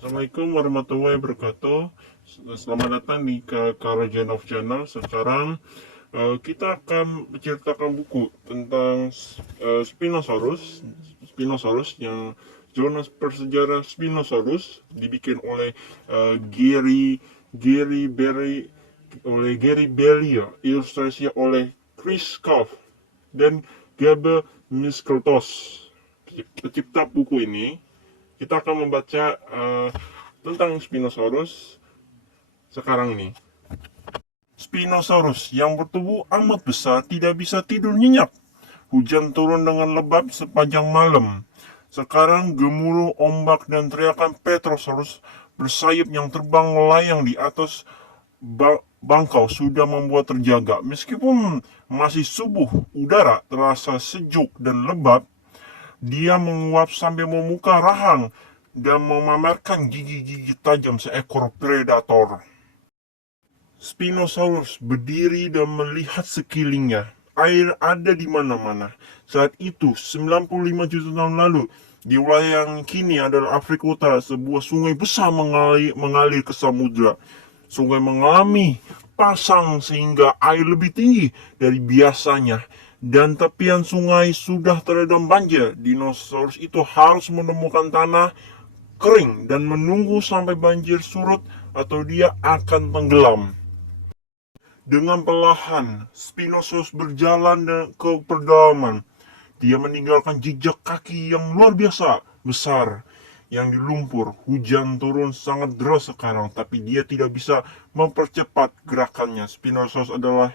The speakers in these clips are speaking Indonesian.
Assalamualaikum warahmatullahi wabarakatuh. Selamat datang di Karajan of Channel. Sekarang kita akan menceritakan buku tentang Spinosaurus. Spinosaurus yang zona bersejarah Spinosaurus dibikin oleh Gary Bellier, ilustrasi oleh Chris Koff dan Gabe Miskeltos. Pencipta buku ini kita akan membaca tentang Spinosaurus sekarang ini. Spinosaurus yang bertubuh amat besar tidak bisa tidur nyenyak. Hujan turun dengan lebat sepanjang malam. Sekarang gemuruh ombak dan teriakan Petrosaurus bersayap yang terbang melayang di atas bangkau sudah membuat terjaga. Meskipun masih subuh, udara terasa sejuk dan lebat. Dia menguap sambil membuka rahang dan memamerkan gigi-gigi tajam seekor predator. Spinosaurus berdiri dan melihat sekelilingnya. Air ada di mana-mana. Saat itu, 95 juta tahun lalu, di wilayah yang kini adalah Afrika Utara, sebuah sungai besar mengalir ke samudra. Sungai mengalami pasang sehingga air lebih tinggi dari biasanya, dan tepian sungai sudah terendam banjir. Dinosaurus itu harus menemukan tanah kering dan menunggu sampai banjir surut atau dia akan tenggelam. Dengan perlahan, Spinosaurus berjalan ke pedalaman. Dia meninggalkan jejak kaki yang luar biasa besar yang di lumpur. Hujan turun sangat deras sekarang, tapi dia tidak bisa mempercepat gerakannya. Spinosaurus adalah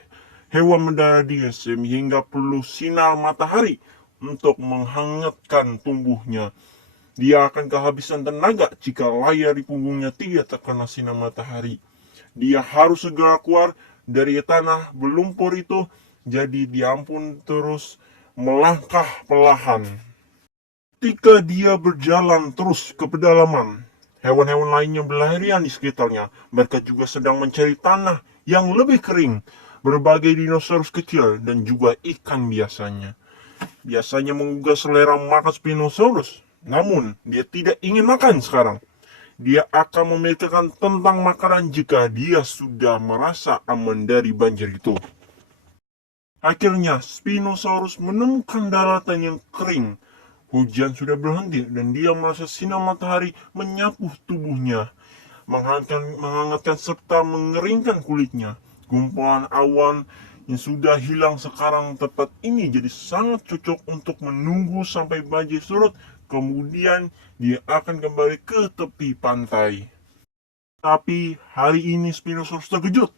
hewan mendarat sehingga perlu sinar matahari untuk menghangatkan tubuhnya. Dia akan kehabisan tenaga jika layar di punggungnya tidak terkena sinar matahari. Dia harus segera keluar dari tanah berlumpur itu, jadi dia pun terus melangkah perlahan. Ketika dia berjalan terus ke pedalaman, hewan-hewan lainnya berlarian di sekitarnya. Mereka juga sedang mencari tanah yang lebih kering. Berbagai dinosaurus kecil dan juga ikan biasanya menggugah selera makan Spinosaurus. Namun, dia tidak ingin makan sekarang. Dia akan memikirkan tentang makanan jika dia sudah merasa aman dari banjir itu. Akhirnya, Spinosaurus menemukan daratan yang kering. Hujan sudah berhenti dan dia merasa sinar matahari menyapu tubuhnya, menghangatkan serta mengeringkan kulitnya. Gumpalan awan yang sudah hilang sekarang tempat ini jadi sangat cocok untuk menunggu sampai banjir surut. Kemudian dia akan kembali ke tepi pantai. Tapi hari ini Spinosaurus terkejut.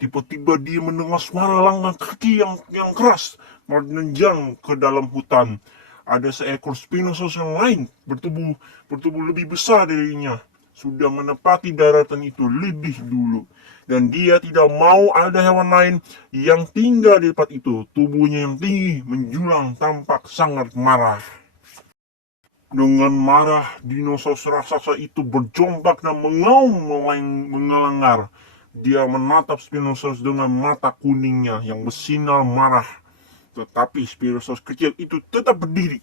Tiba-tiba dia mendengar suara langkah kaki yang keras menerjang ke dalam hutan. Ada seekor Spinosaurus yang lain bertubuh lebih besar darinya, sudah menepati daratan itu lebih dulu. Dan dia tidak mau ada hewan lain yang tinggal di tempat itu. Tubuhnya yang tinggi menjulang tampak sangat marah. Dengan marah, dinosaurus raksasa itu berjombak dan mengaum mengelengar. Dia menatap Spinosaurus dengan mata kuningnya yang bersinar marah. Tetapi Spinosaurus kecil itu tetap berdiri.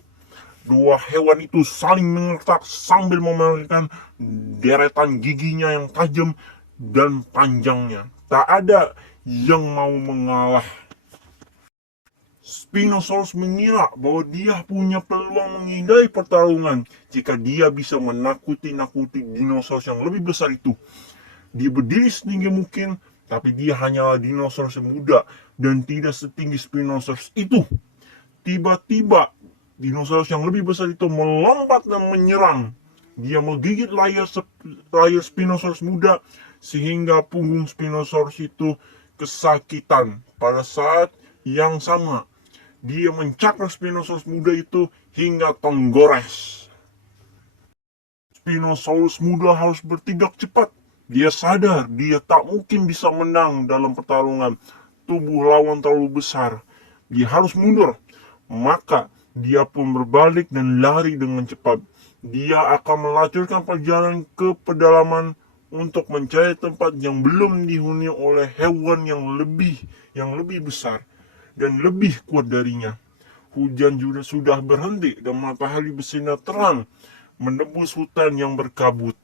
Dua hewan itu saling mengertak sambil memamerkan deretan giginya yang tajam dan panjangnya. Tak ada yang mau mengalah. Spinosaurus mengira bahwa dia punya peluang menghindari pertarungan jika dia bisa menakuti dinosaurus yang lebih besar itu. Dia berdiri setinggi mungkin, tapi dia hanyalah dinosaurus yang muda dan tidak setinggi Spinosaurus itu. Tiba-tiba, dinosaurus yang lebih besar itu melompat dan menyerang. Dia menggigit layar Spinosaurus muda sehingga punggung Spinosaurus itu kesakitan. Pada saat yang sama, dia mencakar Spinosaurus muda itu hingga tenggores. Spinosaurus muda harus bertindak cepat. Dia sadar dia tak mungkin bisa menang dalam pertarungan. Tubuh lawan terlalu besar. Dia harus mundur. Maka dia pun berbalik dan lari dengan cepat. Dia akan melacurkan perjalanan ke pedalaman untuk mencari tempat yang belum dihuni oleh hewan yang lebih besar dan lebih kuat darinya. Hujan juga sudah berhenti dan matahari bersinar terang menembus hutan yang berkabut.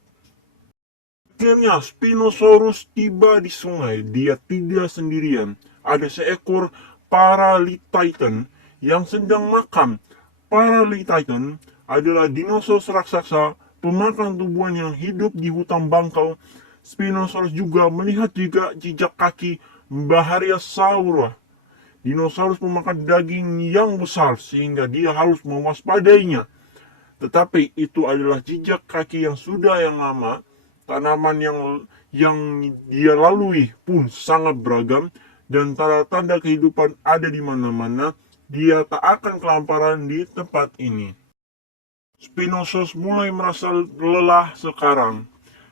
Akhirnya Spinosaurus tiba di sungai. Dia tidak sendirian. Ada seekor Paralititan yang sedang makan. Paralititan adalah dinosaurus raksasa pemakan tumbuhan yang hidup di hutan bangkau. Spinosaurus juga melihat juga jejak kaki Bahariosaurus, dinosaurus pemakan daging yang besar, sehingga dia harus mewaspadainya. Tetapi itu adalah jejak kaki yang sudah yang lama. Tanaman yang dia lalui pun sangat beragam, dan tanda-tanda kehidupan ada di mana-mana. Dia tak akan kelaparan di tempat ini. Spinosaurus mulai merasa lelah sekarang.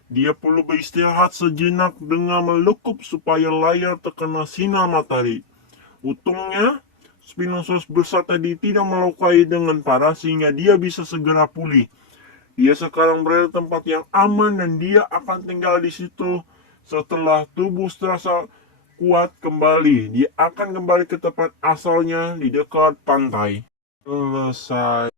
Dia perlu beristirahat sejenak dengan melekup supaya layar terkena sinar matahari. Untungnya, Spinosaurus besar tadi tidak melukai dengan parah sehingga dia bisa segera pulih. Dia sekarang berada di tempat yang aman dan dia akan tinggal di situ setelah tubuh terasa kuat kembali. Dia akan kembali ke tempat asalnya di dekat pantai. Selesai.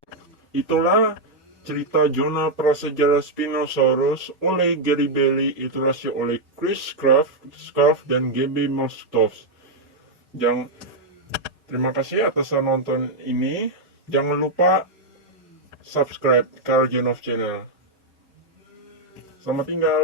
Itulah cerita zona prasejarah Spinosaurus oleh Gary Bailey, ilustrasi oleh Chris Scarf dan Gaby Mostovs. Terima kasih atas nonton ini. Jangan lupa subscribe Carl Janov Channel. Selamat tinggal.